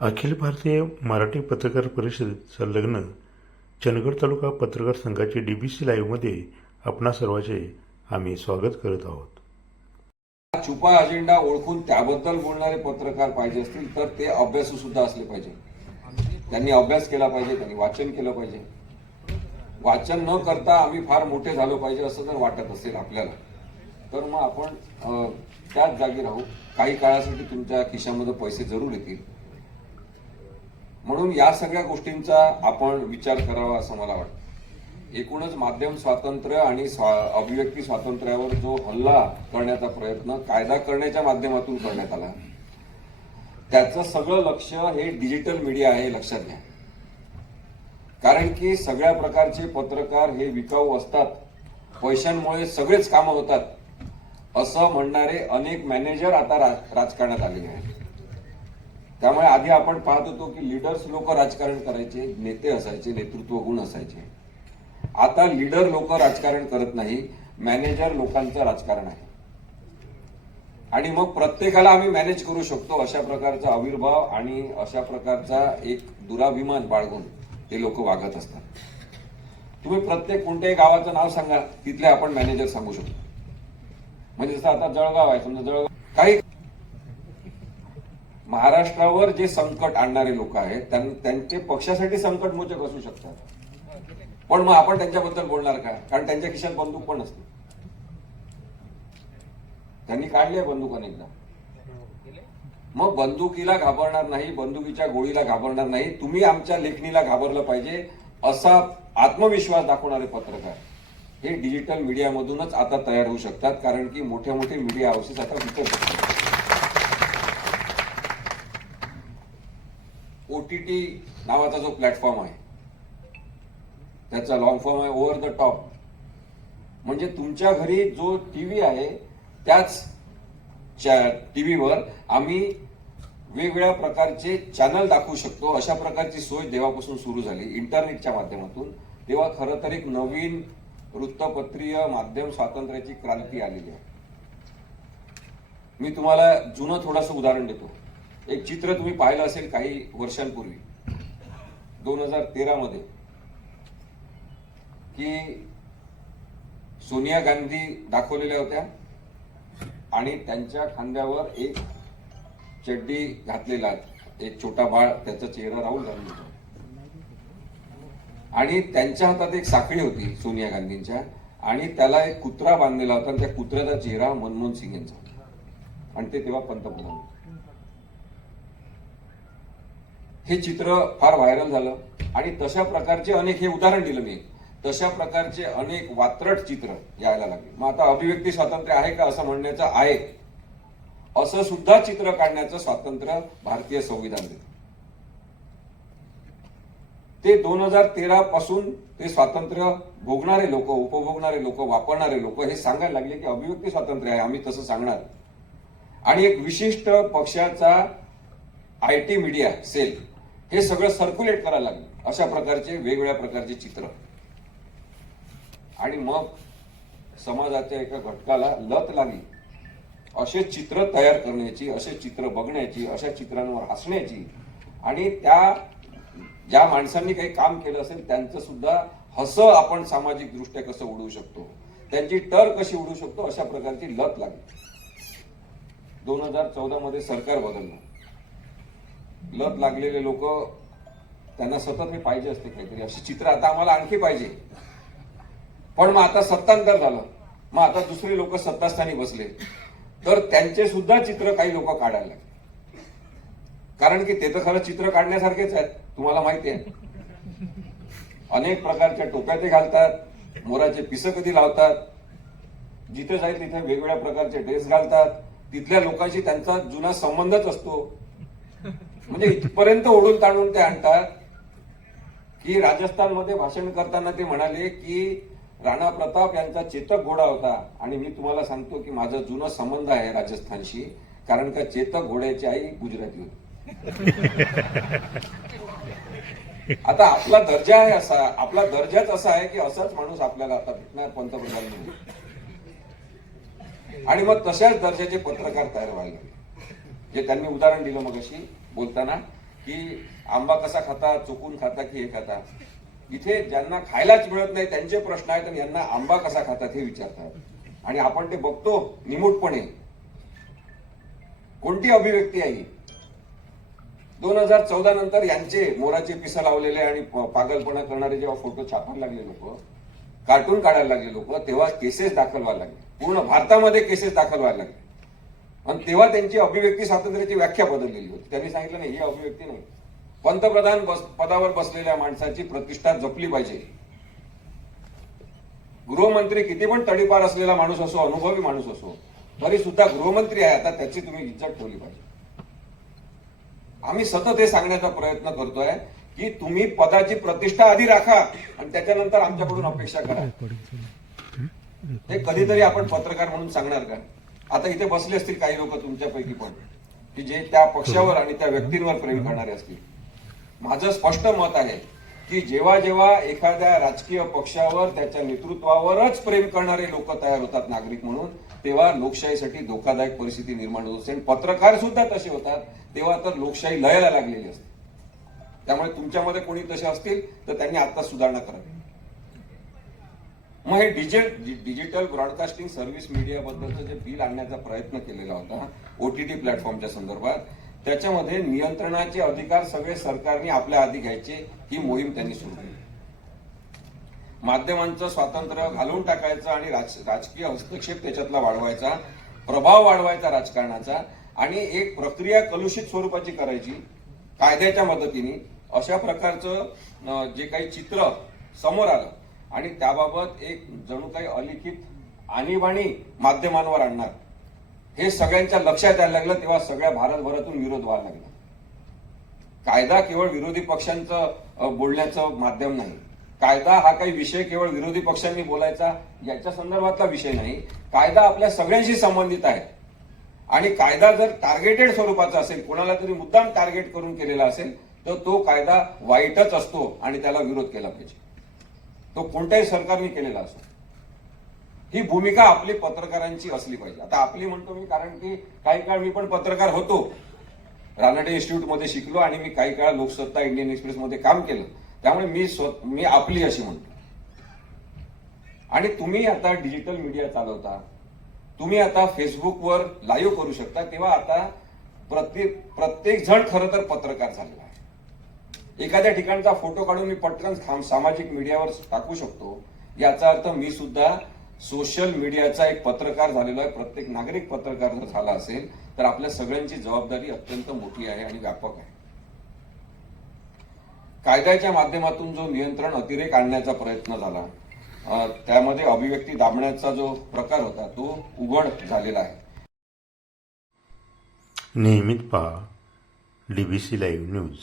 अखिल भारतीय मराठी पत्रकार परिषदेत संलग्न चंदगड तालुका पत्रकार संघाचे डी बी सी लाईव्हमध्ये आपणा सर्वांचे आम्ही स्वागत करत आहोत. छुपा अजेंडा ओळखून त्याबद्दल बोलणारे पत्रकार पाहिजे असतील तर ते अभ्यासू सुद्धा असले पाहिजे. त्यांनी अभ्यास केला पाहिजे त्यांनी वाचन केलं पाहिजे. वाचन न करता आम्ही फार मोठे झालो पाहिजे असं जर वाटत असेल आपल्याला तर मग आपण त्याच जागी राहू. काही काळासाठी तुमच्या खिशामध्ये पैसे जरूर येतील. म्हणून या सगळ्या गोष्टींचा आपण विचार करावा असं मला वाटतं. एकूणच माध्यम स्वातंत्र्य आणि स्वा- अभिव्यक्ती स्वातंत्र्यावर जो हल्ला करण्याचा प्रयत्न कायदा करण्याच्या माध्यमातून करण्यात आला त्याचं सगळं लक्ष हे डिजिटल मीडिया आहे लक्षात घ्या. कारण की सगळ्या प्रकारचे पत्रकार हे विकाऊ असतात. पैशांमुळे सगळेच कामं होतात. असं म्हणणारे अनेक मॅनेजर आता राजकारणात आलेले आहेत. त्यामुळे आधी आपण पाहत होतो की लीडर्स लोक राजकारण करायचे नेते असायचे नेतृत्व गुण असायचे. आता लीडर लोक राजकारण करत नाही मॅनेजर लोकांचं राजकारण आहे. आणि मग प्रत्येकाला आम्ही मॅनेज करू शकतो अशा प्रकारचा आविर्भाव आणि अशा प्रकारचा एक दुराभिमान बाळगून ते लोक वागत असतात. तुम्ही प्रत्येक कोणत्याही गावाचं नाव सांगा तिथले आपण मॅनेजर सांगू शकतो. म्हणजे जसं आता जळगाव आहे समजा जळगाव काही महाराष्ट्रावर जे संकट आणणारे लोक आहेत त्यांचे पक्षासाठी संकट मोचक असू शकतात. पण मग आपण त्यांच्याबद्दल बोलणार का कारण त्यांच्या खिशात बंदूक पण असते. त्यांनी काढली आहे बंदूक अनेकदा. मग बंदुकीला घाबरणार नाही बंदुकीच्या गोळीला घाबरणार नाही. तुम्ही आमच्या लेखणीला घाबरलं पाहिजे असा आत्मविश्वास दाखवणारे पत्रकार. हे डिजिटल मीडियामधूनच आता तयार होऊ शकतात कारण की मोठे मोठे मीडिया हाऊसेस आता विकत ओटीटी नावाचा जो प्लॅटफॉर्म आहे त्याचा लॉंग फॉर्म आहे ओव्हर द टॉप म्हणजे तुमच्या घरी जो टीव्ही आहे त्याच टीव्हीवर आम्ही वेगवेगळ्या प्रकारचे चॅनल दाखवू शकतो. अशा प्रकारची सोय देवापासून सुरू झाली. इंटरनेटच्या माध्यमातून. तेव्हा खरं तर एक नवीन वृत्तपत्रीय माध्यम स्वातंत्र्याची क्रांती आलेली आहे. मी तुम्हाला जुनं थोडंसं उदाहरण देतो. एक चित्र तुम्ही पाहिलं असेल काही वर्षांपूर्वी दोन हजार तेरा मध्ये की सोनिया गांधी दाखवलेल्या होत्या आणि त्यांच्या खांद्यावर एक चड्डी घातलेला एक छोटा बाळ त्याचा चेहरा राहुल गांधी होता. आणि त्यांच्या हातात एक साखळी होती सोनिया गांधींच्या आणि त्याला एक कुत्रा बांधलेला होता आणि त्या कुत्र्याचा चेहरा मनमोहन सिंग यांचा आणि ते तेव्हा पंतप्रधान होते हे चित्र फार व्हायरल झालं. आणि तशा प्रकारचे अनेक हे उदाहरण दिलं मी. तशा प्रकारचे अनेक वात्रट चित्र यायला लागले. मग आता अभिव्यक्ती स्वातंत्र्य आहे का असं म्हणण्याचं आहे? असं सुद्धा चित्र काढण्याचं स्वातंत्र्य भारतीय संविधान देतं. ते दोन हजार तेरा पासून ते स्वातंत्र्य भोगणारे लोक उपभोगणारे लोक वापरणारे लोक हे सांगायला लागले की अभिव्यक्ती स्वातंत्र्य आहे आम्ही तसं सांगणार. आणि एक विशिष्ट पक्षाचा आय टी मीडिया सेल हे सगळं सर्क्युलेट करायला लागलं. अशा प्रकारचे वेगवेगळ्या प्रकारचे चित्र. आणि मग समाजाच्या एका घटकाला लत लागली. असे चित्र तयार करण्याची असे चित्र बघण्याची अशा चित्रांवर हसण्याची आणि त्या ज्या माणसांनी काही काम केलं असेल त्यांचं सुद्धा हस आपण सामाजिक दृष्ट्या कसं उडवू शकतो? त्यांची टर कशी उडवू शकतो? अशा प्रकारची लत लागली. दोन हजार चौदा मध्ये सरकार बदललं. लत लागलेले लोक त्यांना सतत मी पाहिजे असते काहीतरी. अशी चित्र आता आम्हाला आणखी पाहिजे. पण मग आता सत्तांतर झालं. मग आता दुसरे लोक सत्तास्थानी बसले. तर त्यांचे सुद्धा चित्र काही लोक काढायला लागले. कारण की ते तर खरं चित्र काढण्यासारखेच आहेत तुम्हाला माहिती आहे. अनेक प्रकारच्या टोप्या ते घालतात मोराचे पिसं कधी लावतात. जिथे जाईल तिथे वेगवेगळ्या प्रकारचे ड्रेस घालतात. तिथल्या लोकांशी त्यांचा जुना संबंधच असतो. म्हणजे इथपर्यंत ओढून ताणून ते आणतात. की राजस्थानमध्ये भाषण करताना ते म्हणाले की राणा प्रताप यांचा चेतक घोडा होता. आणि मी तुम्हाला सांगतो की माझा जुना संबंध आहे राजस्थानशी कारण का चेतक घोड्याची आई गुजराती होती. आता आपला दर्जा आहे असा आपला दर्जाच असा आहे की असाच माणूस आपल्याला आता भेटणार पंतप्रधान म्हणून. आणि मग तशाच दर्जाचे पत्रकार तयार व्हायला लागले. जे त्यांनी उदाहरण दिलं मग अशी बोलताना की आंबा कसा खाता चुकून खाता की हे खाता. इथे ज्यांना खायलाच मिळत नाही त्यांचे प्रश्न आहेत आणि यांना आंबा कसा खातात हे विचारतात. आणि आपण ते बघतो निमूटपणे. कोणती अभिव्यक्ती आहे दोन हजार चौदा नंतर यांचे मोराचे पिसा लावलेले आणि पागलपणा करणारे जेव्हा फोटो छापायला लागले लोक कार्टून काढायला लागले लोक तेव्हा केसेस दाखल व्हायला लागले. पूर्ण भारतामध्ये केसेस दाखल व्हायला लागले. आणि तेव्हा त्यांची अभिव्यक्ती स्वातंत्र्याची व्याख्या बदललेली होती. त्यांनी सांगितलं नाही ही अभिव्यक्ती नाही. पंतप्रधान बस पदावर बसलेल्या माणसाची प्रतिष्ठा जपली पाहिजे. गृहमंत्री किती पण तडीपार असलेला माणूस असो अनुभवी माणूस असो तरी सुद्धा गृहमंत्री आहे आता त्याची तुम्ही इज्जत ठेवली पाहिजे. आम्ही सतत हे सांगण्याचा प्रयत्न करतोय की तुम्ही पदाची प्रतिष्ठा आधी राखा आणि त्याच्यानंतर आमच्याकडून अपेक्षा करा. हे कधीतरी आपण पत्रकार म्हणून सांगणार का? आता इथे बसले असतील काही लोक तुमच्यापैकी पण की जे त्या पक्षावर आणि त्या व्यक्तींवर प्रेम करणारे असतील. माझं स्पष्ट मत आहे की जेव्हा जेव्हा एखाद्या राजकीय पक्षावर त्याच्या नेतृत्वावरच प्रेम करणारे लोक तयार होतात नागरिक म्हणून तेव्हा लोकशाहीसाठी धोकादायक परिस्थिती निर्माण होत असते आणि पत्रकार सुद्धा तसे होतात तेव्हा तर लोकशाही लयाला लागलेली असते. त्यामुळे तुमच्यामध्ये कोणी तसे असतील तर त्यांनी आता सुधारणा करावी. मग हे डिजिटल डिजिटल ब्रॉडकास्टिंग सर्व्हिस मीडियाबद्दलचं जे बिल आणण्याचा प्रयत्न केलेला होता ओटीटी प्लॅटफॉर्मच्या संदर्भात त्याच्यामध्ये नियंत्रणाचे अधिकार सगळे सरकारने आपल्या आधी घ्यायचे ही मोहीम त्यांनी सुरू केली. माध्यमांचं स्वातंत्र्य घालवून टाकायचं आणि राज- राजकीय हस्तक्षेप त्याच्यातला वाढवायचा प्रभाव वाढवायचा राजकारणाचा आणि एक प्रक्रिया कलुषित स्वरूपाची करायची कायद्याच्या मदतीने अशा प्रकारचं जे काही चित्र समोर आलं आणि त्याबाबत एक जणू काही अलिखित आणीबाणी माध्यमांवर आणणार. हे सगळ्यांच्या लक्षात यायला लागलं तेव्हा सगळ्या भारतभरातून विरोध व्हायला लागला. कायदा केवळ विरोधी पक्षांचं बोलण्याचं माध्यम नाही. कायदा हा काही विषय केवळ विरोधी पक्षांनी बोलायचा याच्या संदर्भातला विषय नाही. कायदा आपल्या सगळ्यांशी संबंधित आहे. आणि कायदा जर टार्गेटेड स्वरूपाचा असेल कोणाला तरी मुद्दाम टार्गेट करून केलेला असेल तर तो कायदा वाईटच असतो आणि त्याला विरोध केला पाहिजे. तो कोणत्याही सरकारने केलेला असो ही भूमिका आपली पत्रकारांची असली पाहिजे. आता आपली म्हणतो मी कारण की काही काळ मी पण पत्रकार होतो. रानडे इन्स्टिट्यूटमध्ये शिकलो आणि मी काही काळ लोकसत्ता इंडियन एक्सप्रेस मध्ये काम केलं. त्यामुळे मी स्व- मी आपली अशी म्हणतो. आणि तुम्ही आता डिजिटल मीडिया चालवता. तुम्ही आता फेसबुकवर लाईव्ह करू शकता. तेव्हा आता प्रत्येक प्रत्येक जण खरं तर पत्रकार झालेला एखाद्या ठिकाणचा फोटो काढून मी पटकन सामाजिक मीडियावर टाकू शकतो. याचा अर्थ मी सुद्धा सोशल मीडियाचा एक पत्रकार झालेलो आहे. प्रत्येक नागरिक पत्रकार जर झाला असेल तर आपल्या सगळ्यांची जबाबदारी अत्यंत मोठी आहे आणि व्यापक आहे. कायद्याच्या माध्यमातून जो नियंत्रण अतिरेक आणण्याचा प्रयत्न झाला त्यामध्ये अभिव्यक्ती दाबण्याचा जो प्रकार होता तो उघड झालेला आहे. नियमित पहा D B C live news